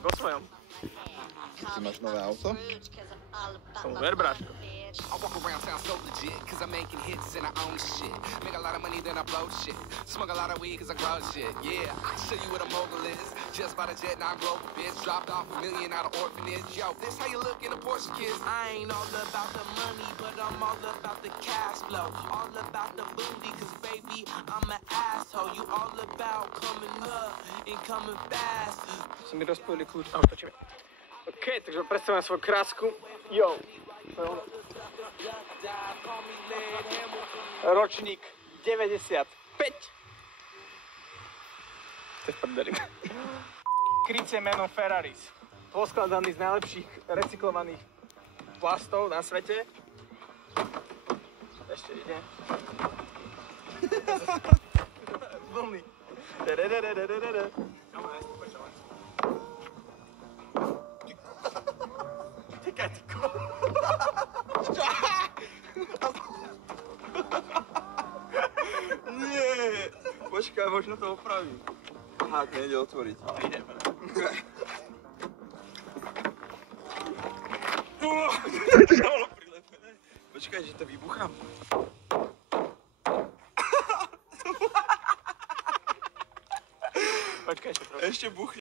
Tak o svojom. Ty máš nové auto? Ver, bráško. I walk around town so legit, cause I'm making hits and I own shit. Make a lot of money, then I blow shit. Smoke a lot of weed, cause I grow shit. Yeah, I show you what a mogul is. Just bought a jet, now I'm broke, bitch. Dropped off $1 million out of orphanage. Yo, this how you look in a Porsche, kids. I ain't all about the money, but I'm all about the cash flow. All about the booty, cause baby, I'm an asshole. You all about coming up and coming fast. Si mi rozpojili kľúč a otočíme. OK, takže predstavím svoju krásku. Yo. Ročník 95. To je v prdeli. Krycie meno Ferraris. Poskladaný z najlepších recyklovaných plastov na svete. Ešte ide. Vlny. Čakaj, ty Nie! Počkaj, možno to opravím. Aha, to nejde otvoriť. ideme. Počkaj, že to vybuchám. Počkaj, čo trochu. Ešte buchne.